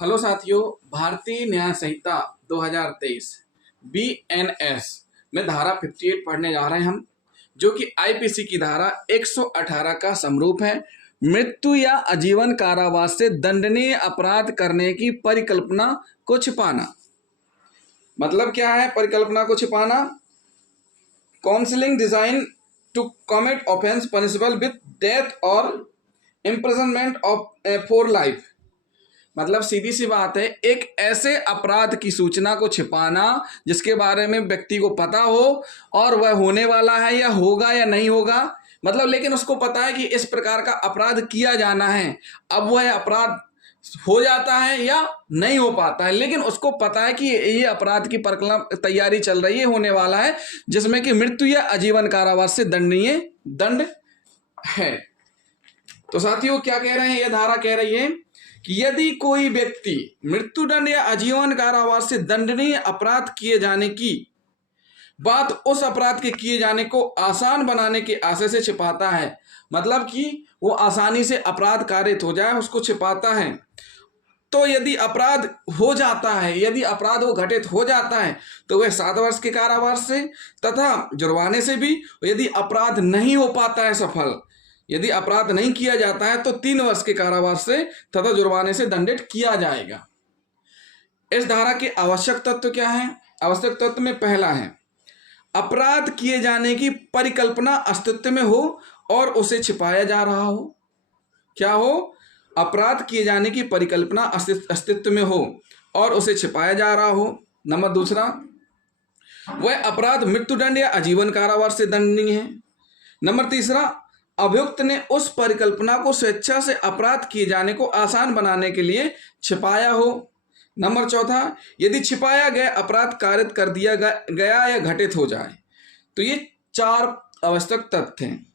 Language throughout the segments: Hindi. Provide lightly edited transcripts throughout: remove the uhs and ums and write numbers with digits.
हेलो साथियों, भारतीय न्याय संहिता 2023 BNS में धारा 58 पढ़ने जा रहे हैं हम, जो कि आईपीसी की धारा 118 का समरूप है। मृत्यु या आजीवन कारावास से दंडनीय अपराध करने की परिकल्पना को छिपाना। मतलब क्या है परिकल्पना को छिपाना? Counselling design to commit offence punishable with death और इम्प्रिजनमेंट ऑफ फॉर लाइफ। मतलब सीधी सी बात है, एक ऐसे अपराध की सूचना को छिपाना जिसके बारे में व्यक्ति को पता हो और वह होने वाला है या होगा या नहीं होगा, मतलब लेकिन उसको पता है कि इस प्रकार का अपराध किया जाना है। अब वह अपराध हो जाता है या नहीं हो पाता है, लेकिन उसको पता है कि ये अपराध की तैयारी चल रही है, होने वाला है, जिसमें कि मृत्यु या आजीवन कारावास से दंडनीय दंड है। तो साथियों क्या कह रहे हैं, यह धारा कह रही है कि यदि कोई व्यक्ति मृत्युदंड या आजीवन कारावास से दंडनीय अपराध किए जाने की बात उस अपराध के किए जाने को आसान बनाने के आशय से छिपाता है, मतलब कि वो आसानी से अपराध कारित हो जाए उसको छिपाता है, तो यदि अपराध हो जाता है, यदि अपराध वो घटित हो जाता है तो वह 7 वर्ष के कारावास से तथा जुर्माने से भी, यदि अपराध नहीं हो पाता है सफल, यदि अपराध नहीं किया जाता है तो 3 वर्ष के कारावास से तथा जुर्माने से दंडित किया जाएगा। इस धारा के आवश्यक तत्व क्या है? आवश्यक तत्व में पहला है, अपराध किए जाने की परिकल्पना अस्तित्व में हो और उसे छिपाया जा रहा हो। क्या हो? अपराध किए जाने की परिकल्पना अस्तित्व में हो और उसे छिपाया जा रहा हो। नंबर दूसरा, वह अपराध मृत्युदंड या आजीवन कारावास से दंडनीय है। नंबर तीसरा, अभियुक्त ने उस परिकल्पना को स्वेच्छा से अपराध किए जाने को आसान बनाने के लिए छिपाया हो। नंबर चौथा, यदि छिपाया गया अपराध कारित कर दिया गया या घटित हो जाए। तो ये 4 आवश्यक तथ्य हैं।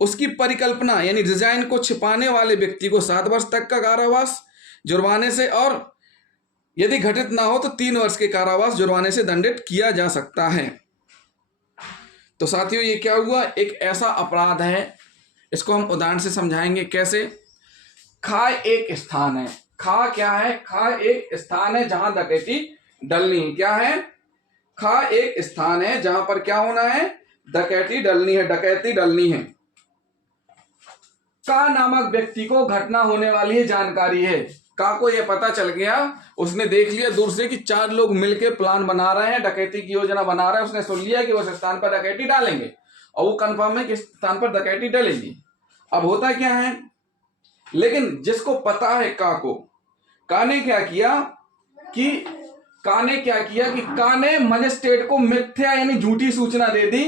उसकी परिकल्पना यानी डिजाइन को छिपाने वाले व्यक्ति को 7 वर्ष तक का कारावास जुर्माने से, और यदि घटित ना हो तो 3 वर्ष के कारावास जुर्माने से दंडित किया जा सकता है। तो साथियों ये क्या हुआ, एक ऐसा अपराध है, इसको हम उदाहरण से समझाएंगे कैसे। खा एक स्थान है। खा क्या है? खा एक स्थान है जहां डकैती डलनी है। क्या है? खा एक स्थान है जहां पर क्या होना है? डकैती डलनी है, डकैती डलनी है। का नामक व्यक्ति को घटना होने वाली है जानकारी है। का को यह पता चल गया, उसने देख लिया दूर से कि 4 लोग मिलकर प्लान बना रहे हैं, डकैती की योजना बना रहे हैं। उसने सुन लिया कि उस स्थान पर डकैती डालेंगे और वो कंफर्म है कि स्थान पर डकैती डलेगी। अब होता क्या है, लेकिन जिसको पता है का ने क्या किया कि का ने मजिस्ट्रेट को मिथ्या यानी झूठी सूचना दे दी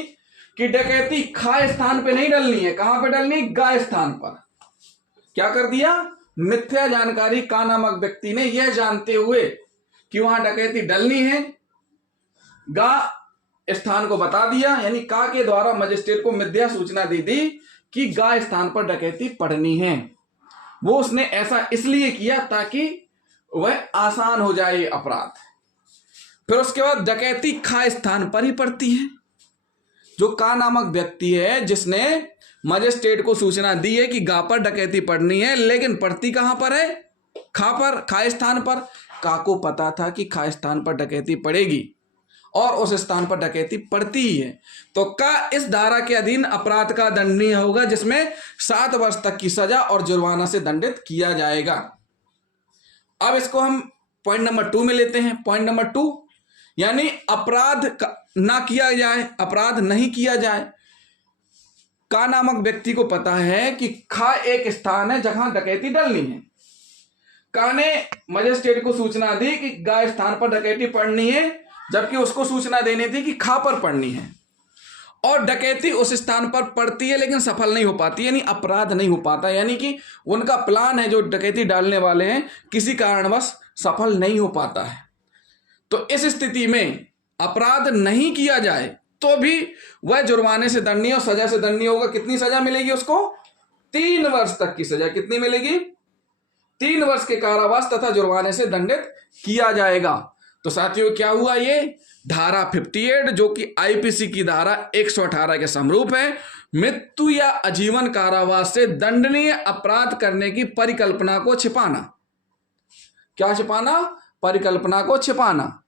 कि डकैती खा स्थान पे नहीं डलनी है। कहां पे डलनी? गा स्थान पर। क्या कर दिया? मिथ्या जानकारी का नामक व्यक्ति ने यह जानते हुए कि वहां डकैती डलनी है, गा स्थान को बता दिया, यानी का के द्वारा मजिस्ट्रेट को मिथ्या सूचना दे दी कि गा स्थान पर डकैती पड़नी है। वो उसने ऐसा इसलिए किया ताकि वह आसान हो जाए अपराध। फिर उसके बाद डकैती खा स्थान पर ही पड़ती है। जो का नामक व्यक्ति है जिसने मजिस्ट्रेट को सूचना दी है कि गा पर डकैती पड़नी है, लेकिन पड़ती कहां पर है? खा पर, खा स्थान पर। का को पता था कि खा स्थान पर डकैती पड़ेगी और उस स्थान पर डकैती पड़ती ही है, तो का इस धारा के अधीन अपराध का दंडनीय होगा, जिसमें 7 वर्ष तक की सजा और जुर्माना से दंडित किया जाएगा। अब इसको हम पॉइंट नंबर 2 में लेते हैं। पॉइंट नंबर 2 यानी अपराध ना किया जाए, अपराध नहीं किया जाए। का नामक व्यक्ति को पता है कि खा एक स्थान है जहां डकैती डलनी है। का ने मजिस्ट्रेट को सूचना दी कि गा स्थान पर डकैती पड़नी है, जबकि उसको सूचना देनी थी कि खा पर पड़नी है, और डकैती उस स्थान पर पड़ती है लेकिन सफल नहीं हो पाती, यानी अपराध नहीं हो पाता, यानी कि उनका प्लान है जो डकैती डालने वाले हैं किसी कारणवश सफल नहीं हो पाता है। तो इस स्थिति में अपराध नहीं किया जाए तो भी वह जुर्माने से दंडनीय और सजा से दंडनीय होगा। कितनी सजा मिलेगी उसको? 3 वर्ष तक की सजा। कितनी मिलेगी? 3 वर्ष के कारावास तथा जुर्माने से दंडित किया जाएगा। तो साथियों क्या हुआ, ये धारा 58 जो कि आईपीसी की धारा 118 के समरूप है, मृत्यु या आजीवन कारावास से दंडनीय अपराध करने की परिकल्पना को छिपाना। क्या छिपाना? परिकल्पना को छिपाना।